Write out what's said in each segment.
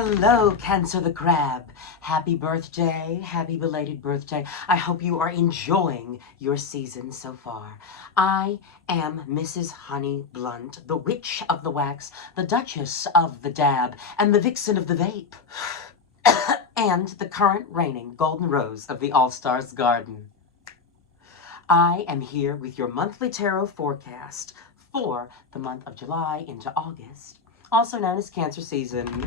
Hello, Cancer the Crab. Happy birthday. Happy belated birthday. I hope you are enjoying your season so far. I am Mrs. Honey Blunt, the witch of the wax, the duchess of the dab, and the vixen of the vape. And the current reigning golden rose of the All-Stars Garden. I am here with your monthly tarot forecast for the month of July into August, also known as Cancer season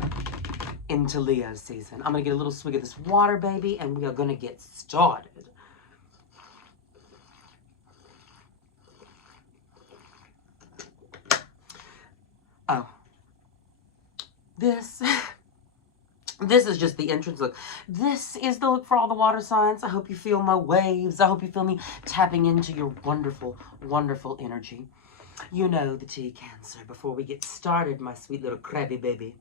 into Leo season. I'm going to get a little swig of this water, baby, and we are going to get started. Oh. This is just the entrance look. This is the look for all the water signs. I hope you feel my waves. I hope you feel me tapping into your wonderful, wonderful energy. You know the tea, Cancer. Before we get started, my sweet little crabby baby,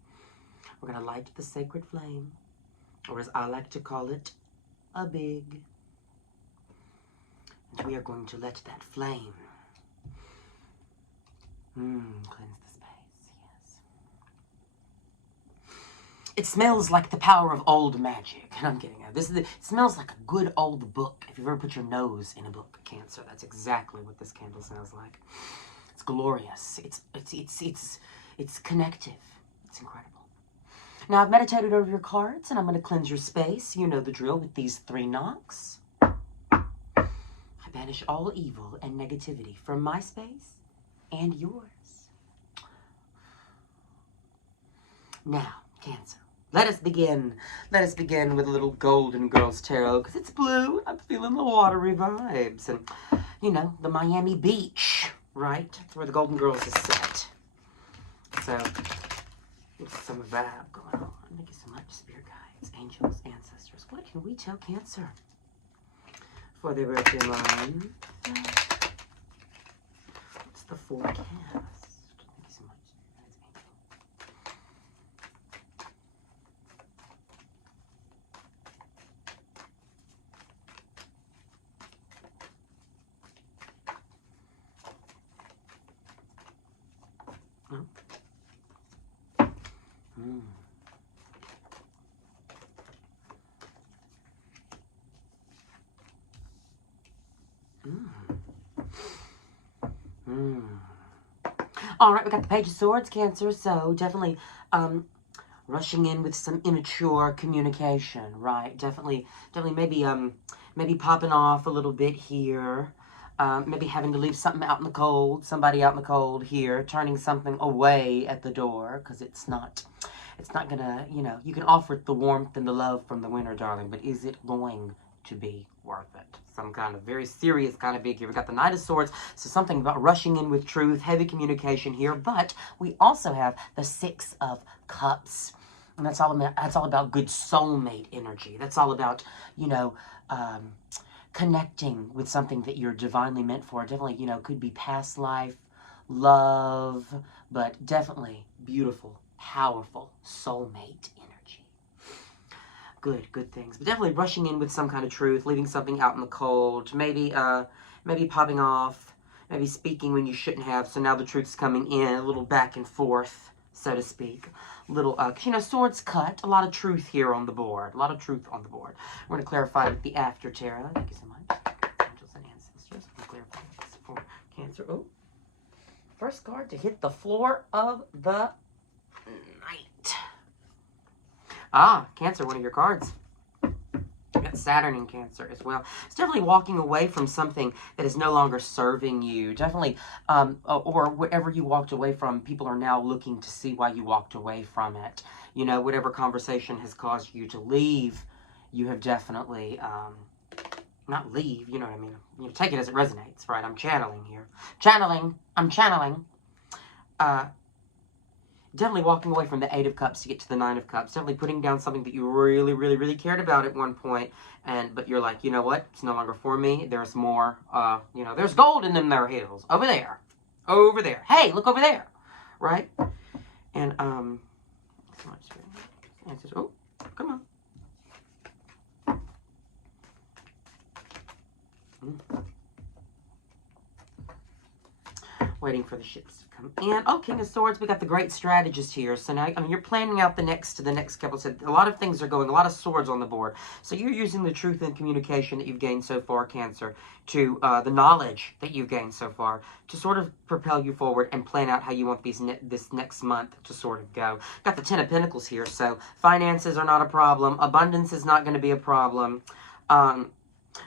we're going to light the sacred flame, or as I like to call it, a big. And we are going to let that flame cleanse the space, yes. It smells like the power of old magic. And I'm kidding. It smells like a good old book. If you've ever put your nose in a book, Cancer, that's exactly what this candle smells like. It's glorious. It's connective. It's incredible. Now, I've meditated over your cards, and I'm going to cleanse your space. You know the drill with these 3 knocks. I banish all evil and negativity from my space and yours. Now, Cancer, let us begin. Let us begin with a little Golden Girls Tarot, because it's blue, and I'm feeling the watery vibes. And, you know, the Miami Beach, right? That's where the Golden Girls is set. So, there's some vibe going on. Thank you so much, spirit guides, angels, ancestors. What can we tell Cancer for their birthday month? What's the forecast? Thank you so much. All right, we got the Page of Swords, Cancer, so definitely rushing in with some immature communication, right? Definitely maybe popping off a little bit here. Maybe having to leave something out in the cold, somebody out in the cold here, turning something away at the door, because it's not gonna, you know, you can offer it the warmth and the love from the winter, darling, but is it going to be worth it? Some kind of very serious kind of big here. We got the Knight of Swords, so something about rushing in with truth, heavy communication here, but we also have the 6 of Cups. And that's all about good soulmate energy. That's all about, you know, connecting with something that you're divinely meant for. Definitely, you know, could be past life, love, but definitely beautiful, powerful soulmate energy. Good things. But definitely rushing in with some kind of truth, leaving something out in the cold, maybe popping off, maybe speaking when you shouldn't have, so now the truth's coming in, a little back and forth, so to speak. Little, you know, swords cut. A lot of truth here on the board. A lot of truth on the board. We're going to clarify with the After Tarot. Thank you so much. Angels and ancestors. We'll clarify this for Cancer. Oh. First card to hit the floor of the night. Ah, Cancer, one of your cards. You got Saturn in Cancer as well. It's definitely walking away from something that is no longer serving you. Definitely, or whatever you walked away from, people are now looking to see why you walked away from it. You know, whatever conversation has caused you to leave, you have definitely, not leave, you know what I mean. You know, take it as it resonates, right? I'm channeling here. I'm channeling. Definitely walking away from the 8 of Cups to get to the 9 of Cups. Definitely putting down something that you really, really, really cared about at one point. But you're like, you know what? It's no longer for me. There's more, you know, there's gold in them there hills. Over there. Over there. Hey, look over there. Right? And, oh, come on. Waiting for the ships to come in. Oh, King of Swords, we got the great strategist here. So now, I mean, you're planning out the next couple. So a lot of things are going, a lot of swords on the board. So you're using the truth and communication that you've gained so far, Cancer, to the knowledge that you've gained so far, to sort of propel you forward and plan out how you want this next month to sort of go. Got the Ten of Pentacles here, so finances are not a problem. Abundance is not going to be a problem.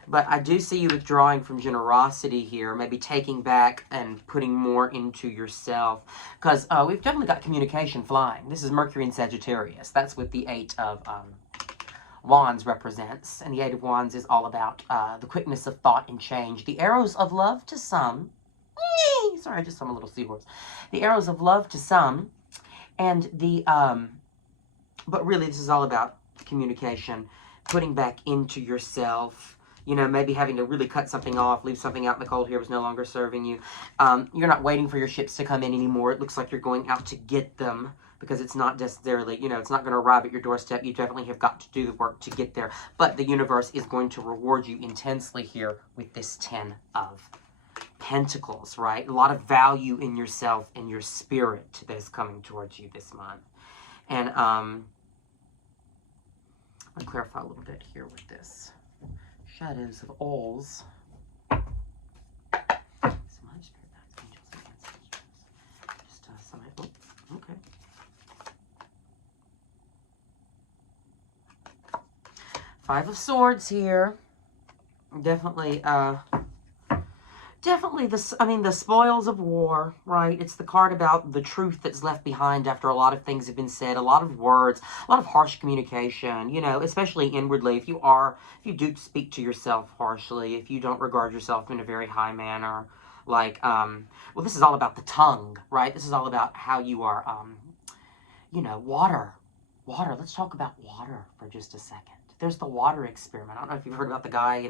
But I do see you withdrawing from generosity here, maybe taking back and putting more into yourself. Because we've definitely got communication flying. This is Mercury in Sagittarius. That's what the Eight of Wands represents. And the Eight of Wands is all about the quickness of thought and change. The arrows of love to some. Sorry, I just saw a little seahorse. The arrows of love to some. And the... but really, this is all about communication. Putting back into yourself. You know, maybe having to really cut something off, leave something out in the cold here was no longer serving you. You're not waiting for your ships to come in anymore. It looks like you're going out to get them because it's not necessarily, you know, it's not going to arrive at your doorstep. You definitely have got to do the work to get there. But the universe is going to reward you intensely here with this 10 of Pentacles, right? A lot of value in yourself and your spirit that is coming towards you this month. And I'll clarify a little bit here with this. Shadows of Alls. Okay. Five of Swords here. Definitely, the spoils of war, right? It's the card about the truth that's left behind after a lot of things have been said, a lot of words, a lot of harsh communication, you know, especially inwardly. If you do speak to yourself harshly, if you don't regard yourself in a very high manner, like, well, this is all about the tongue, right? This is all about how you are, you know, water. Let's talk about water for just a second. There's the water experiment. I don't know if you've heard about the guy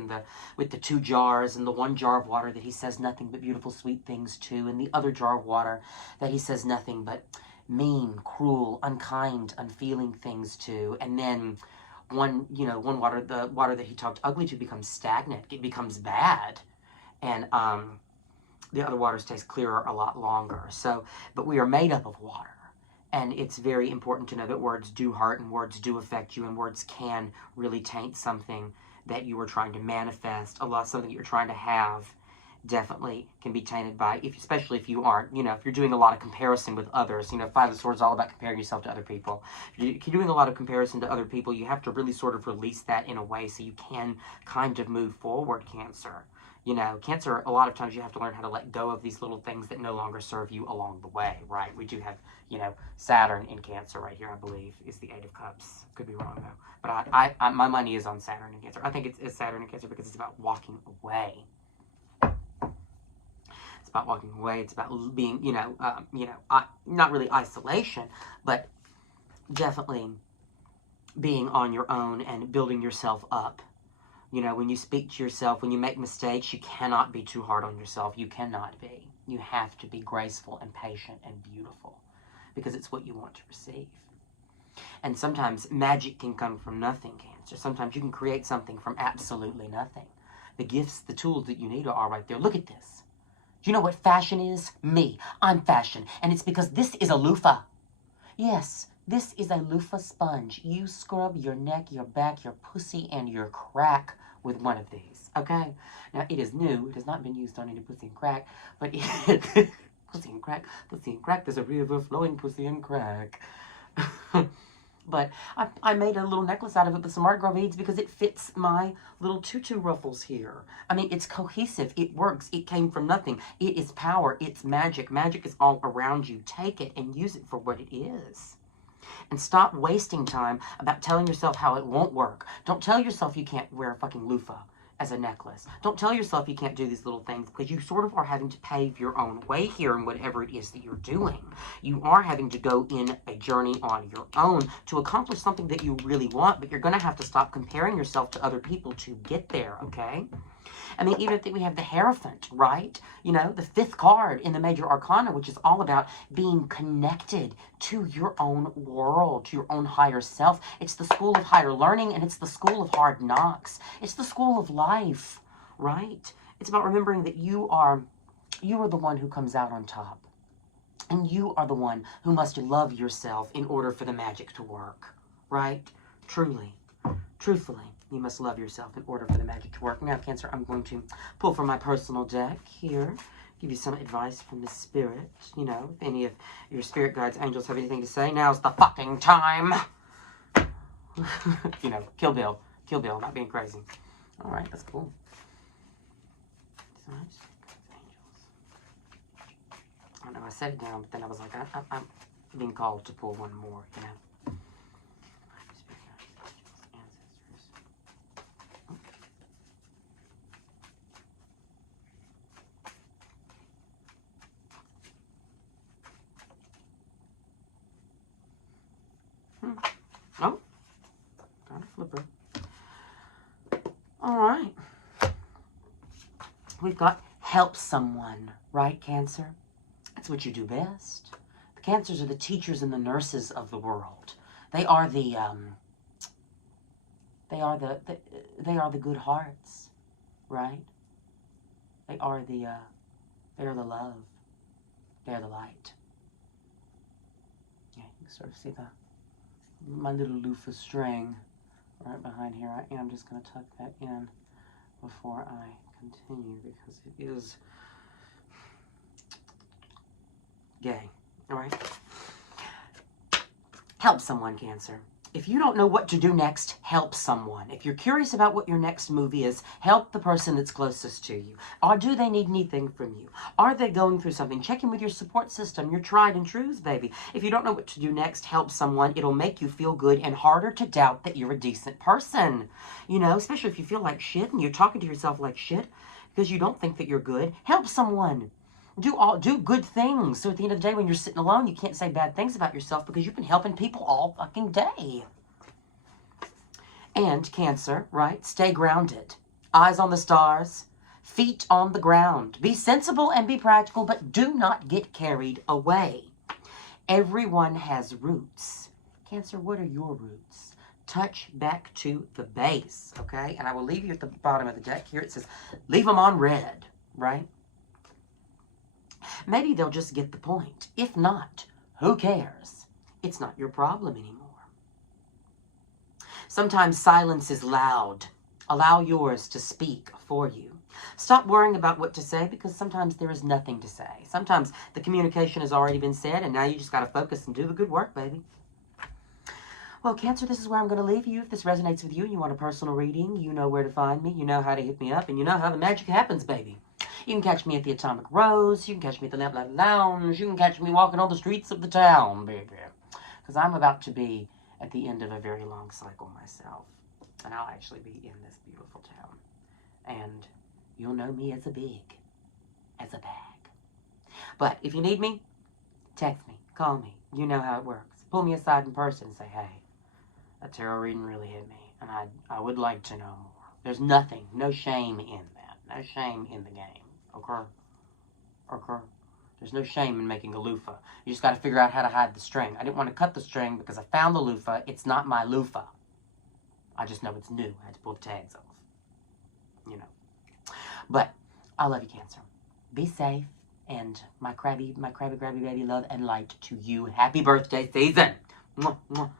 with the 2 jars, and the 1 jar of water that he says nothing but beautiful, sweet things to, and the other jar of water that he says nothing but mean, cruel, unkind, unfeeling things to. And then the water that he talked ugly to becomes stagnant. It becomes bad. And the other water stays clearer a lot longer. So, but we are made up of water. And it's very important to know that words do hurt and words do affect you, and words can really taint something that you were trying to manifest. Something that you're trying to have definitely can be tainted by, especially if you aren't, you know, if you're doing a lot of comparison with others. You know, Five of Swords is all about comparing yourself to other people. If you're doing a lot of comparison to other people, you have to really sort of release that in a way so you can kind of move forward, Cancer. You know, Cancer, a lot of times you have to learn how to let go of these little things that no longer serve you along the way, right? We do have, you know, Saturn in Cancer right here, I believe, is the 8 of Cups. Could be wrong, though. But my money is on Saturn in Cancer. I think it's Saturn in Cancer because it's about walking away. It's about walking away. It's about being, not really isolation, but definitely being on your own and building yourself up. You know, when you speak to yourself, when you make mistakes, you cannot be too hard on yourself. You cannot be. You have to be graceful and patient and beautiful because it's what you want to receive. And sometimes magic can come from nothing, Cancer. Sometimes you can create something from absolutely nothing. The gifts, the tools that you need are all right there. Look at this. Do you know what fashion is? Me. I'm fashion. And it's because this is a loofah. Yes. This is a loofah sponge. You scrub your neck, your back, your pussy, and your crack with one of these, okay? Now, it is new. It has not been used on any pussy and crack, but pussy and crack, there's a river flowing pussy and crack. But I made a little necklace out of it with some Mardi Gras beads because it fits my little tutu ruffles here. I mean, it's cohesive. It works. It came from nothing. It is power. It's magic. Magic is all around you. Take it and use it for what it is. And stop wasting time about telling yourself how it won't work. Don't tell yourself you can't wear a fucking loofah as a necklace. Don't tell yourself you can't do these little things because you sort of are having to pave your own way here in whatever it is that you're doing. You are having to go in a journey on your own to accomplish something that you really want, but you're going to have to stop comparing yourself to other people to get there, okay? I mean, even if we have the Hierophant, right? You know, the 5th card in the Major Arcana, which is all about being connected to your own world, to your own higher self. It's the school of higher learning, and it's the school of hard knocks. It's the school of life, right? It's about remembering that you are you are the one who comes out on top. And you are the one who must love yourself in order for the magic to work. Right? Truly. Truthfully, you must love yourself in order for the magic to work. Now, Cancer, I'm going to pull from my personal deck here. Give you some advice from the spirit. You know, if any of your spirit guides, angels have anything to say, now's the fucking time. You know, Kill Bill. Kill Bill, not being crazy. All right, that's cool. I don't know, I set it down, but then I was like, I'm being called to pull one more, you know. Oh, got a flipper. All right. We've got help someone, right, Cancer? That's what you do best. The Cancers are the teachers and the nurses of the world. They are the they are the good hearts, right? They are the love. They are the light. Yeah, you can sort of see my little loofah string right behind here. I am just going to tuck that in before I continue because it is gay. All right. Help someone, Cancer. If you don't know what to do next, help someone. If you're curious about what your next move is, help the person that's closest to you. Or do they need anything from you? Are they going through something? Check in with your support system, your tried and trues, baby. If you don't know what to do next, help someone. It'll make you feel good and harder to doubt that you're a decent person. You know, especially if you feel like shit and you're talking to yourself like shit because you don't think that you're good. Help someone. Do good things. So at the end of the day, when you're sitting alone, you can't say bad things about yourself because you've been helping people all fucking day. And Cancer, right? Stay grounded. Eyes on the stars. Feet on the ground. Be sensible and be practical, but do not get carried away. Everyone has roots. Cancer, what are your roots? Touch back to the base, okay? And I will leave you at the bottom of the deck here. It says, leave them on red, right? Maybe they'll just get the point. If not, who cares? It's not your problem anymore. Sometimes silence is loud. Allow yours to speak for you. Stop worrying about what to say because sometimes there is nothing to say. Sometimes the communication has already been said and now you just got to focus and do the good work, baby. Well, Cancer, this is where I'm going to leave you. If this resonates with you and you want a personal reading, you know where to find me. You know how to hit me up and you know how the magic happens, baby. You can catch me at the Atomic Rose. You can catch me at the Lamplight Lounge. You can catch me walking on the streets of the town, baby. Because I'm about to be at the end of a very long cycle myself. And I'll actually be in this beautiful town. And you'll know me as a bag. But if you need me, text me, call me. You know how it works. Pull me aside in person and say, hey, that tarot reading really hit me. And I would like to know more. There's nothing, no shame in that. No shame in the game. Okay? There's no shame in making a loofah. You just got to figure out how to hide the string. I didn't want to cut the string because I found the loofah. It's not my loofah. I just know it's new. I had to pull the tags off. You know. But I love you, Cancer. Be safe. And my crabby baby love and light to you. Happy birthday season. Mwah, mwah.